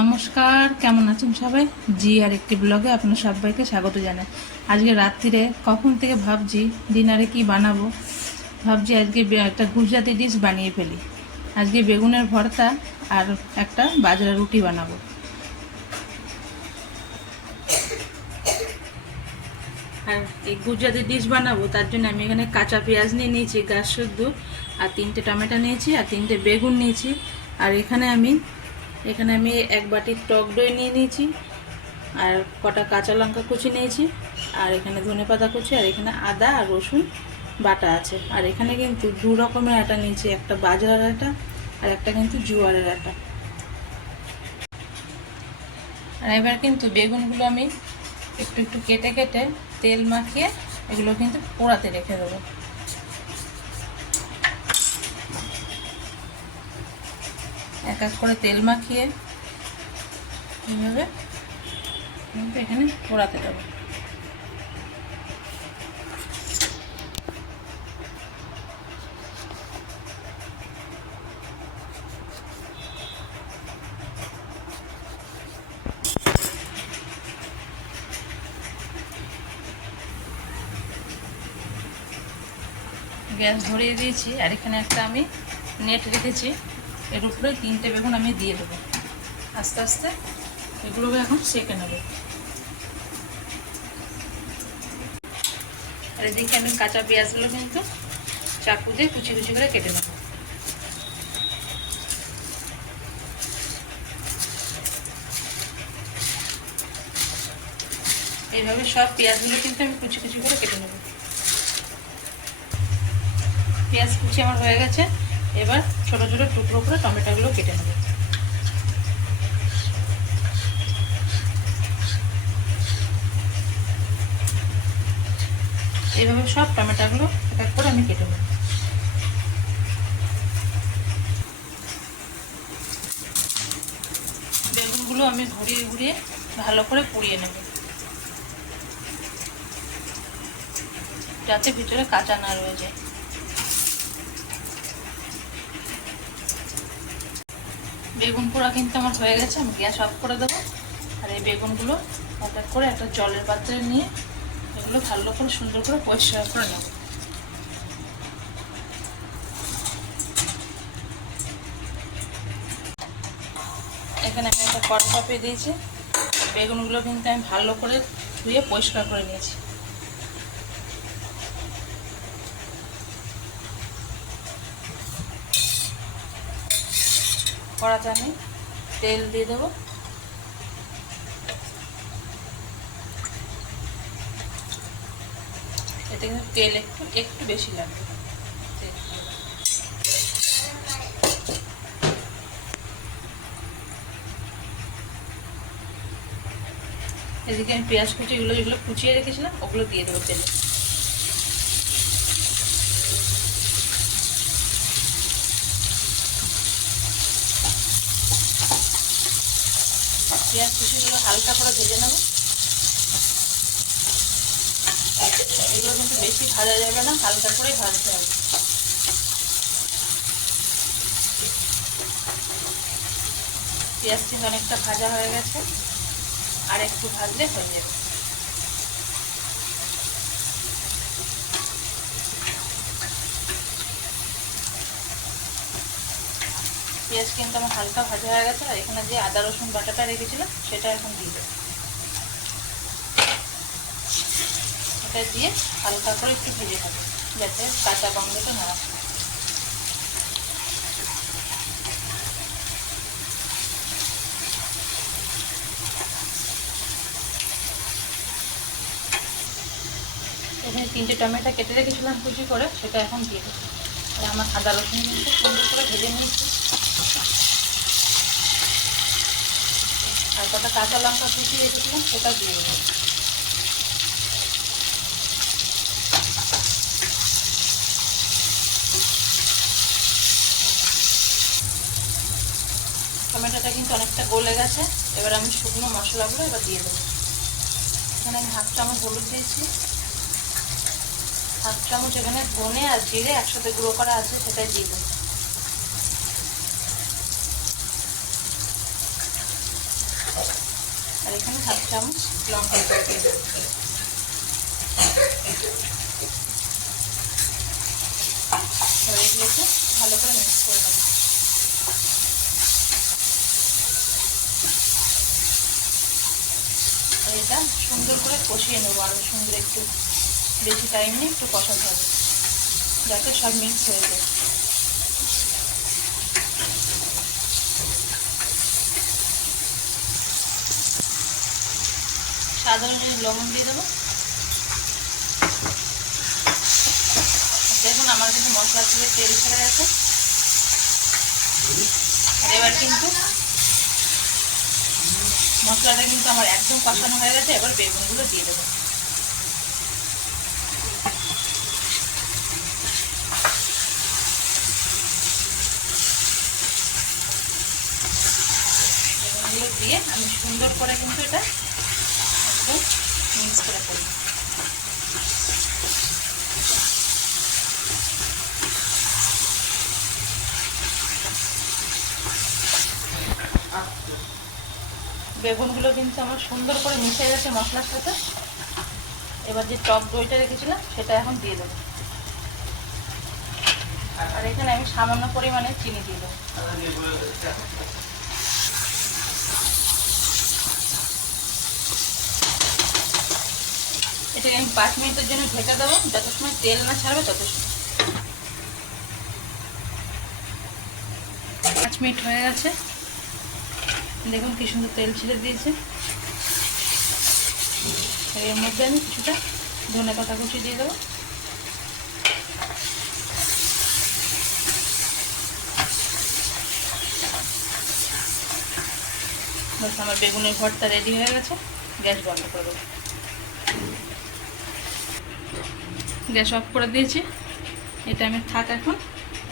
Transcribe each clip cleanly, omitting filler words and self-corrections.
নমস্কার, কেমন আছেন সবাই? জি আর একটি ব্লগে আপনার সবাইকে স্বাগত জানাই। আজকে রাত্রিরে কখন থেকে ভাবছি ডিনারে কি বানাবো। ভাবছি আজকে একটা গুজরাটি ডিশ বানিয়ে ফেলি। আজকে বেগুনের ভর্তা আর একটা বাজরা রুটি বানাবো। আর এই গুজরাটি ডিশ বানাবো তার জন্য আমি এখানে কাঁচা পেঁয়াজ নিয়ে নিয়েছি, গাছ শুদ্ধ, আর 3টে টমেটো নিয়েছি, আর 3টে বেগুন নিয়েছি। আর এখানে আমি এক বাটি টক দই নিয়ে নিয়েছি, আর কটা কাঁচা লঙ্কা কুচি নিয়েছি, আর এখানে ধনেপাতা কুচি, আর এখানে আদা আর রসুন বাটা আছে। আর এখানে কিন্তু 2 রকমের আটা নিয়েছি, একটা বাজরার আটা আর একটা কিন্তু জোয়ারের আটা। আর এবার কিন্তু বেগুনগুলো আমি একটু একটু কেটে কেটে তেল মাখিয়ে এগুলো কিন্তু পোড়াতে রেখে দেবো। এক এক করে তেল মাখিয়ে এইভাবে এখানে পোড়াতে দেবো। গ্যাস ধরিয়ে দিয়েছি, আর এখানে একটা আমি নেট রেখেছি, এর উপরে 3টে বেগুন আমি দিয়ে দেবো। আস্তে আস্তে এগুলোকে এখন সেঁকে নেব। আর এদিকে আমি কাঁচা পেঁয়াজগুলো কিন্তু চাকু দিয়ে কুচি কুচি করে কেটে নেব। এইভাবে সব পেঁয়াজগুলো কিন্তু আমি কুচি কুচি করে কেটে নেব। পেঁয়াজ কুচি আমার হয়ে গেছে, এবার ছোট ছোট টুকরো করে টমেটোগুলো কেটে নেব। এইভাবে সব টমেটোগুলো এক এক করে আমি কেটে নেব। বেগুনগুলো আমি ঘুরিয়ে ঘুরিয়ে ভালো করে পুড়িয়ে নেব, যাতে ভিতরে কাঁচা না রয়ে যায়। বেগুন পোড়া কিন্তু আমার হয়ে গেছে, আমি গ্যাস অফ করে দেবো। আর এই বেগুনগুলো এক এক করে একটা জলের পাত্রে নিয়ে এগুলো ভালো করে সুন্দর করে পরিষ্কার করে নেব। এখানে আমি একটা কড়া চাপিয়ে দিয়েছি, বেগুনগুলো কিন্তু আমি ভালো করে ধুয়ে পরিষ্কার করে নিয়েছি। কড়াতে আমি তেল দিয়ে দেবো। এতে কিন্তু তেল একটু বেশি লাগবে। এদিকে আমি পেঁয়াজ কুচি যেগুলো কুচিয়ে রেখেছিলাম ওগুলো দিয়ে দেবো তেলে। পেঁয়াজ কুচিগুলো হালকা করে ভেজে নেব। এগুলো কিন্তু বেশি ভাজা যাবে না, হালকা করেই ভাজতে হবে। পেঁয়াজ কিন্তু অনেকটা ভাজা হয়ে গেছে, আর একটু ভাজলে হয়ে যাবে। পেঁয়াজ কিন্তু আমার হালকা ভাজা হয়ে গেছে, আর এখানে যে আদা রসুন বাটাটা রেখেছিলাম সেটা এখন দিয়ে দেবো। এটা দিয়ে হালকা করে একটু ভেজে নেবো, যাতে কাঁচা গন্ধটা না আসে। এখানে 3টে টমেটো কেটে রেখেছিলাম কুচি করে, সেটা এখন দিয়ে দেবো। আর আমার আদা রসুন কিন্তু সুন্দর করে ভেজে নিয়েছি, আর কটা কাঁচা লঙ্কা কুচি রেখেছিলাম সেটা দিয়ে দেবো। টমেটোটা কিন্তু অনেকটা গলে গেছে, এবার আমি শুকনো মশলাগুলো এবার দিয়ে দেবো। এখানে আমি 1/2 চামচ হলুদ দিয়েছি, 1/2 চামচ এখানে ধনে আর জিরে একসাথে গুঁড়ো করা আছে সেটাই দিয়ে দেবো। এখানে হাফ চামচ লঙ্কা দিয়ে দেবো। এগুলোকে ভালো করে মিক্স করে নেব। আর এটা সুন্দর করে কষিয়ে নেবো, আরও সুন্দর, একটু বেশি টাইম নিয়ে একটু কষাতে হবে যাতে সব মিক্স হয়ে যায়। স্বাদ অনুযায়ী লবণ দিয়ে দেবো। দেখুন আমার কিন্তু মশলা থেকে তেল ছেড়ে গেছে। এবার কিন্তু মশলাটা কিন্তু আমার একদম কষানো হয়ে গেছে। এবার বেগুনগুলো দিয়ে দেবো। বেগুনগুলো দিয়ে আমি সুন্দর করে কিন্তু এটা একদম মিক্স করে ফেলবো। বেগুনগুলো কিন্তু আমার সুন্দর করে মিশে গেছে মশলার সাথে। এবার যে টক দইটা রেখেছিলাম সেটা এখন দিয়ে দেবো। আর এখানে আমি সামান্য পরিমাণে চিনি দিয়ে দেবো। এটাকে আমি 5 মিনিটের জন্য ঢেকে দেবো, যত সময় তেল না ছাড়বে তত সময়। 5 মিনিট হয়ে গেছে, দেখুন কি সুন্দর তেল ছেড়ে দিয়েছে। এর মধ্যে আমি কিছুটা ধনেপাতা কুচি দিয়ে দেবো। বলতে আমার বেগুনের ভর্তা রেডি হয়ে গেছে। গ্যাস বন্ধ করে দেবো। গ্যাস অফ করে দিয়েছি। এটা আমি থাক এখন।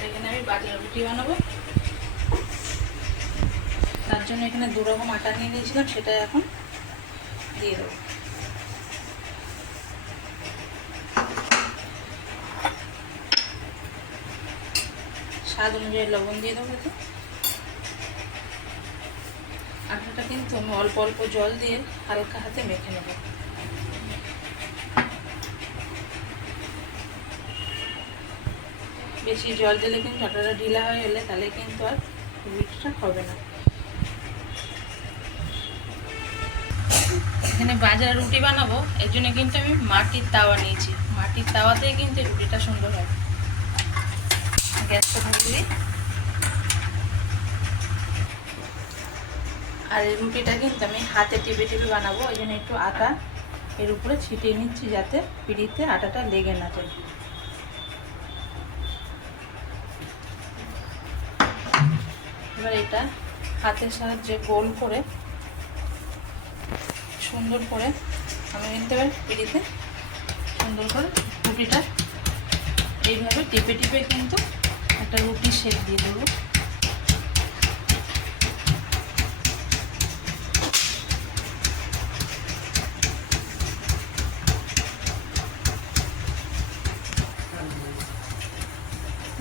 এখানে আমি বাজরা রুটি বানাবো। তার জন্য এখানে 2 রকম আটা নিয়ে নিয়েছিলাম, সেটা এখন দিয়ে দেবো। স্বাদ অনুযায়ী লবণ দিয়ে দেবো। আটাটা কিন্তু আমি অল্প অল্প জল দিয়ে হালকা হাতে মেখে নেব। বেশি জল দিলে কিন্তু আটাটা ঢিলা হয়ে গেলে তাহলে কিন্তু আর রুটিটা হবে না। এখানে বাজরা রুটি বানাবো, এর জন্য কিন্তু আমি মাটির তাওয়া নিয়েছি। মাটির তাওয়াতেই কিন্তু রুটিটা সুন্দর হয়। গ্যাসটা ধরিয়ে দিই। আর এই রুটিটা কিন্তু আমি হাতে টিপে টিপে বানাবো, ওই জন্য একটু আটা এর উপরে ছিটিয়ে নিচ্ছি যাতে পিঁড়িতে আটাটা লেগে না যায়। এবার এটা হাতের সাহায্যে গোল করে সুন্দর করে আমি কিন্তু এবার পিঁড়িতে সুন্দর করে রুটিটা এইভাবে টিপে টিপে কিন্তু একটা রুটি শেপ দিয়ে দেবো।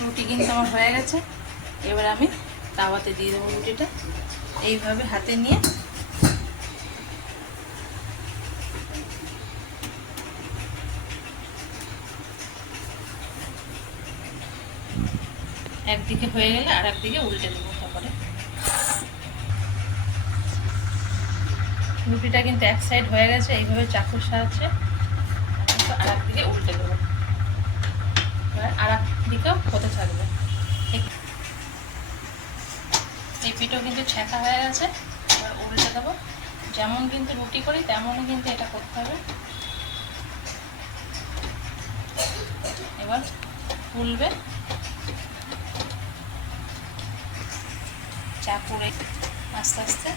রুটি কিন্তু আমার হয়ে গেছে। এবার আমি তাওয়াতে দিয়ে দেবো রুটিটা। এইভাবে হাতে নিয়ে একদিকে হয়ে গেলে আর একদিকে উল্টে দেবো। তারপরে রুটিটা কিন্তু এক সাইড হয়ে গেছে, এইভাবে চাকুর সাহায্যে আর একদিকে উল্টে দেবো। আর একদিকেও হতে থাকবে। এই পিঠও কিন্তু ছেঁকা হয়ে গেছে। এবার উল্টে দেবো। যেমন কিন্তু রুটি করি তেমনই কিন্তু এটা করতে হবে। এবার তুলবে, চাকুরে আস্তে আস্তে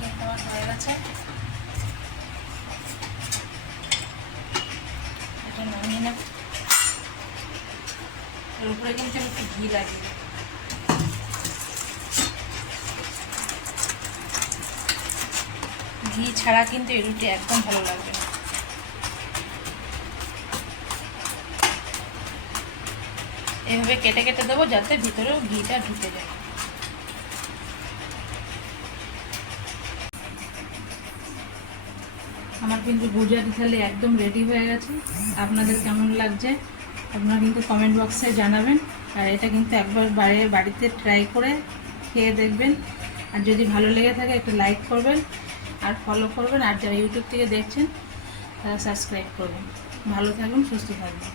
কিন্তু আমার হয়ে গেছে। এটা নামিয়ে নেব। এর উপরে কিন্তু একটু ঘি লাগিয়ে দেব। ঘি ছাড়া কিন্তু এই রুটি একদম ভালো লাগবে না। এভাবে কেটে কেটে দেবো যাতে ভিতরেও ঘিটা ঢুকে যায়। আমার কিন্তু গুজরাটি থালি একদম রেডি হয়ে গেছে। আপনাদের কেমন লাগছে আপনারা কিন্তু কমেন্ট বক্সে জানাবেন। আর এটা কিন্তু একবার বাড়িতে ট্রাই করে খেয়ে দেখবেন। আর যদি ভালো লেগে থাকে একটা লাইক করবেন আর ফলো করবেন। আর যারা ইউটিউব থেকে দেখছেন তারা সাবস্ক্রাইব করবেন। ভালো থাকুন, সুস্থ থাকবেন।